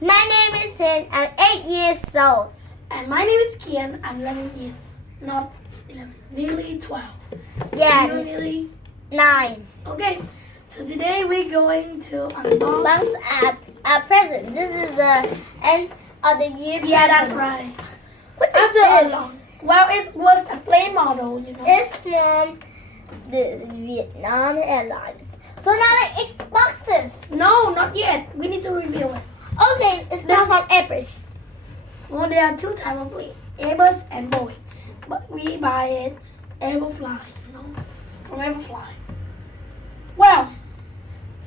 My name is Hin. I'm 8 years old. And my name is Kian. I'm 11 years, not 11, nearly 12. Yeah, You're nearly 9. okay. So today we're going to unbox. Box at a present. This is the end of the year. Yeah, that's present. right. What's After a this? long, well, it was a plane model, you know. It's from the Vietnam Airlines. So now it's boxes. No, not yet. We need to review it. Okay, it's not from Airbus. Well, there are two types of plane, Airbus and Boeing. But we buy it Everfly, you know, from Everfly. Well,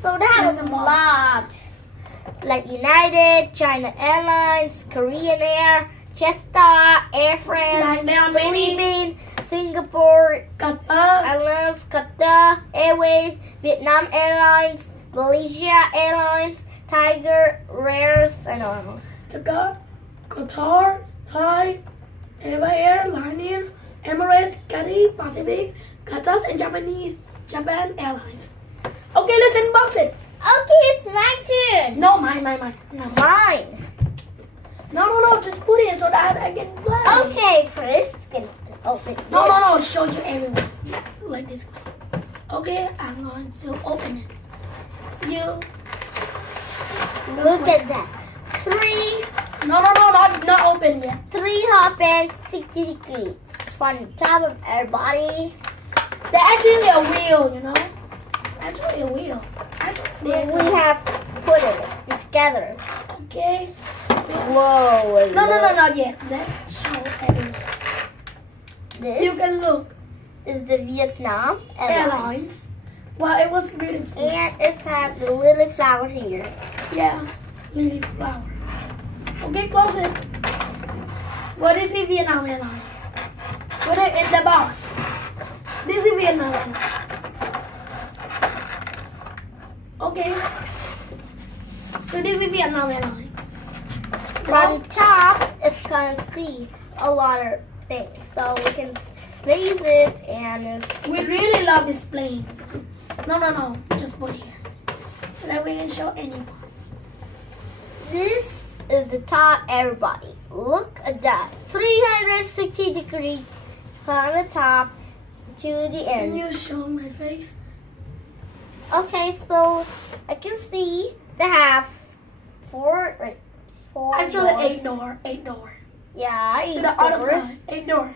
So they have There's a a box. lot. Like United, China Airlines, Korean Air, Jetstar, Air France, Like there are many. Philippines, Singapore, Qatar, Airlines, Qatar Airways, Vietnam Airlines, Malaysia Airlines, Tiger Rares, I don't know. Qatar, Thai, Air, Lion, Emirates, Cathay Pacific, Qatar, and Japan Airlines. Okay, let's unbox it. Okay, it's my turn. No, mine. No. Mine. No, just put it so that I can play. Okay, first, get open this. No, show you everyone. Like this way. Okay, I'm going to open it. You. Look at that. 3 not open yet. hot bands, 60 degrees. From the top of our body. They're actually a wheel, you know. Actually a wheel. We have put it together. Okay. Whoa. No, not yet. Let's show everyone. This You can look. is the Vietnam Airlines. Well, it was beautiful. And it's have the little flower here. Yeah, lily flower. Okay, close it. What is the Vietnam Airlines? Put it in the box. This is Vietnam Airlines. Okay. So this is Vietnam Airlines. From top, it's gonna see a lot of things. So we can raise it and it's We really love this plane. No. Just put it here. So that we can show anyone. this is the top everybody. Look at that. 360 degrees from the top to the Can end. you show my face? Okay, so I can see they have four Actually, doors. 8 door. Yeah, 8 To the other doors. side. 8 door.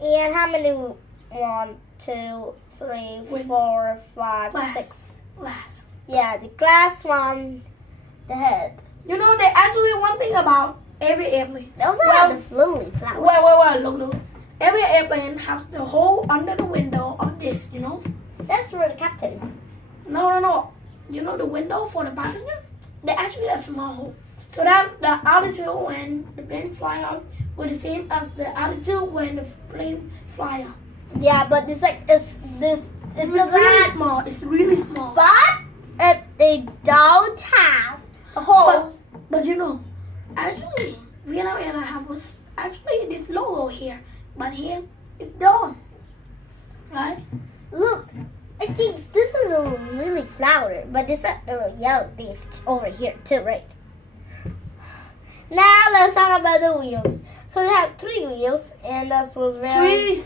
And how many? 1, 2, 3, Wait. 4, 5, Glass. 6. Glass. Yeah, the glass from the head. You know, there's actually one thing about every airplane. They also Well, have the lily flower. Well, look. Every airplane has the hole under the window of this, you know? That's for the captain. No. You know the window for the passenger? They actually a small hole. So that the altitude when the plane fly up will the same as the altitude when the plane fly up. Yeah, but it's like it's It's really small. It's really small. But if they don't have a hole, But you know, actually, Vietnam Airlines have actually this logo here, but here it's done, right? look, I think this is a lily flower, but this is a yellow thing over here too, right? Now let's talk about the wheels. So they have 3 wheels, and that's what very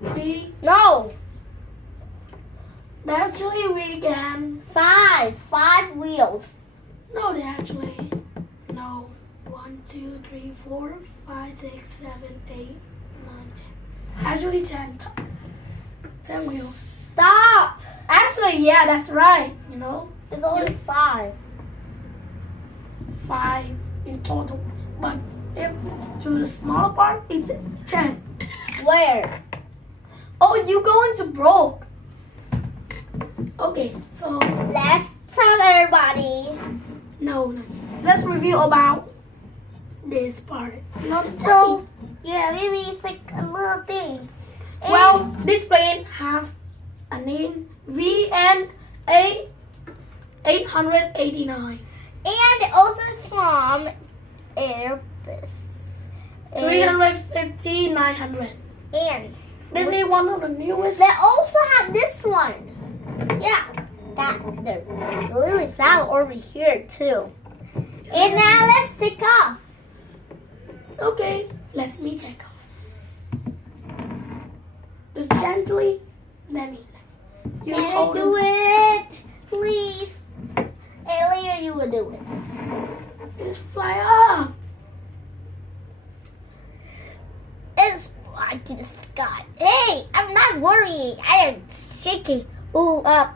Three. no Actually, we can. 5 wheels. No, they actually. No. 1, 2, 3, 4, 5, 6, 7, 8, 9, 10. Actually, 10. 10 wheels. Stop! Actually, yeah, that's right. You know, It's only 5. 5 in total. But if to the smaller part, it's 10. Where? Oh, you going to broke. Okay, so Let's tell everybody. no. Let's review about this part. Not So yeah, maybe it's like a little things. And well, this plane have a name VNA 889. and also from Airbus. 350 900. And This is one of the newest. they also have this one. Yeah, that the lily flower over here too. And now let's take off. Okay, let me take off. Just gently. Let me. You Can I hold do it. it? Please. Earlier you would do it. Just fly up. It's fly to the sky. Hey, I'm not worrying. I am shaking. Ooh, up.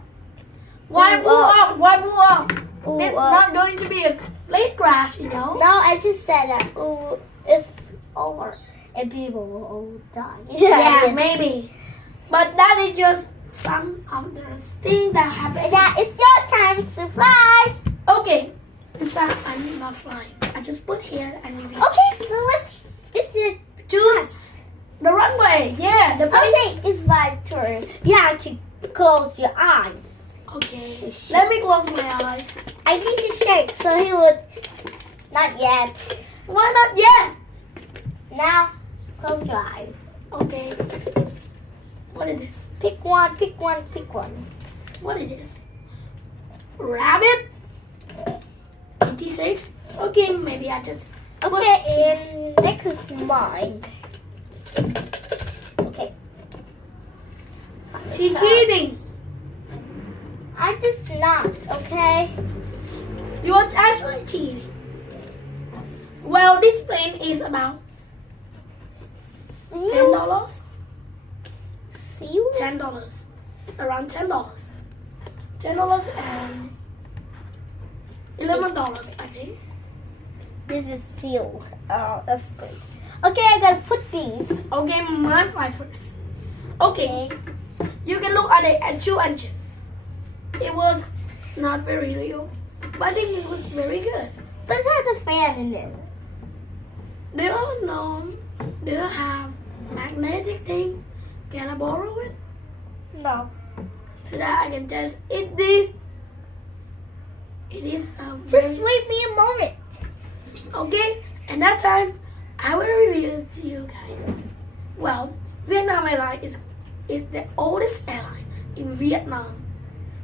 Why Ooh, blew up? Why blew up? Ooh, It's up. not going to be a plane crash, you know. No, I just said that. Ooh, it's over. And people will all die. Yeah, maybe. But that is just some of the things that happen. Now it's your time to fly. Okay, this time I'm not flying. I just put here and maybe Okay, so let's do it. choose the runway. Yeah, the plane. Okay, it's my turn. You have to close your eyes. Okay, let me close my eyes. I need to shake so he would. Not yet. Why not yet? Now, close your eyes. Okay. What is this? Pick one, pick one, pick one. What is this? Rabbit? 86? Okay, maybe I just... Okay, and next is mine. Okay. She's cheating. I just not, okay? You are actually cheating. Well, this plane is about $10. See you. $10. Around $10. $10 and $11, I think. This is sealed. Oh, that's great. Okay, I gotta put these. Okay, mine fly first. Okay, you can look at the actual engine. It was not very real, but I think it was very good. But it has a fan in it. Do you know? Do you have magnetic thing? Can I borrow it No. so that I can just eat this? It is a Just very wait me a moment. okay. And that time, I will reveal to you guys. Well, Vietnam Airlines is the oldest airline in Vietnam.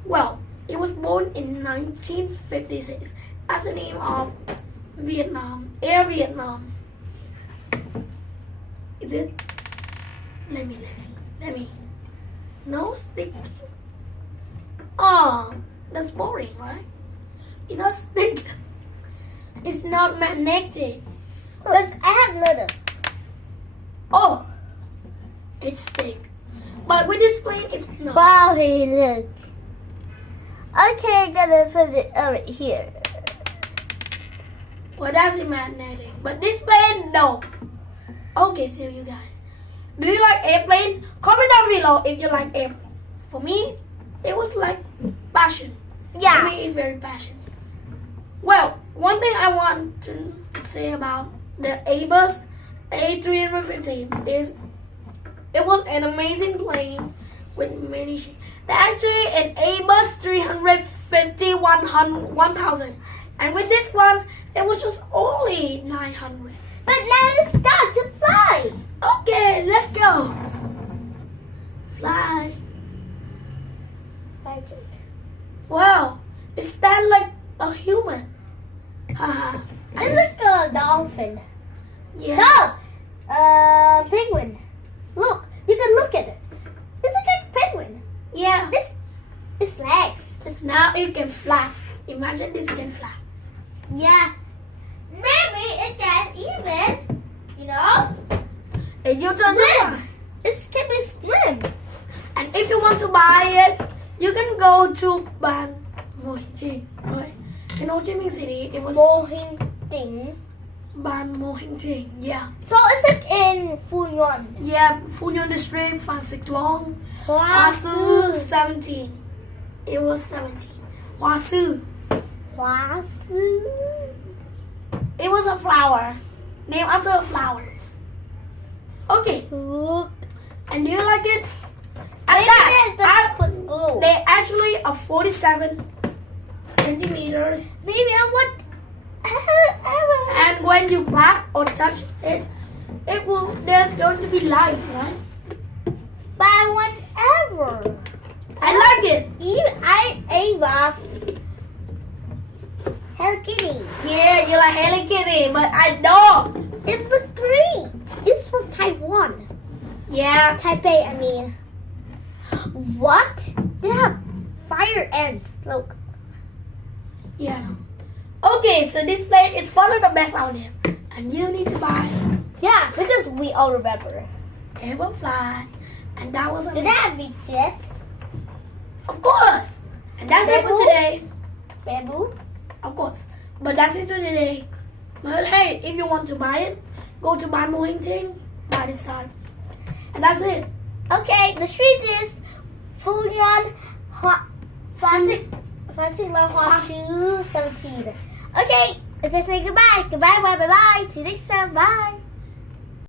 Well, it was born in 1956 as the name of Vietnam, Air Vietnam. Is it? Let me. No stick. Oh, that's boring, right? It's not stick. It's not magnetic. Look, I have little. Oh, it's stick. But with this plane, it's not. Wow, hey, look. Okay, I'm gonna put it over here. Well, that's magnetic. But this plane, no. Okay, so you guys. Do you like airplane? Comment down below if you like airplane. For me, it was like passion. Yeah. For me, it's very passion. Well, one thing I want to say about the Airbus A350 is it was an amazing plane with many. Actually, an Airbus 350 1000, and with this one, it was just only 900. But now it's start to fly. Okay, let's go. Fly. Wow, it stands like a human. Haha. It's like a dolphin. Yeah. No, penguin. Look, you can look at it. It's like a penguin. Yeah. Its legs. Now it can fly. Imagine this can fly. Yeah. Maybe it can even, you know, And you don't know. it can be swim. And if you want to buy it, you can go to Ban Mo Hinh Chi. Right? In Ho Chi Minh City, it was Mô Hình Tỉnh. Ban Mo Hinh Chi. Yeah. So it's like in Phu Nhuần. Yeah, Phu Nhuần District, Phan Xích Long. Hoa Hoa Sư, Sư. 17. It was 17. Hoa Sư. Hoa Sư. It was a flower. Named after flowers. Okay. Look. And do you like it? At Maybe that, I put glue. they actually are 47 centimeters. Maybe I want. And when you clap or touch it, it will. There's going to be light, right? But I want ever. I like it. Even I Ava. Hello Kitty. Yeah, that you like Hello Kitty, but I don't. It's the green. It's from Taiwan. Yeah. Taipei, I mean. What? They have fire ants. Look. Yeah. Okay, so this plane is one of the best out there. And you need to buy Yeah, because we all remember. Everfly. And that was Do they have big jet? Of course. And that's it for Bamboo? today. Bamboo? Of course. But that's it for today. But hey, if you want to buy it, go to buy more thing by this time. And that's it. Okay, the street is Fuyan Fancy Love Horseshoe 17. Okay, let's say goodbye. Goodbye, bye, bye, bye. See you next time. Bye.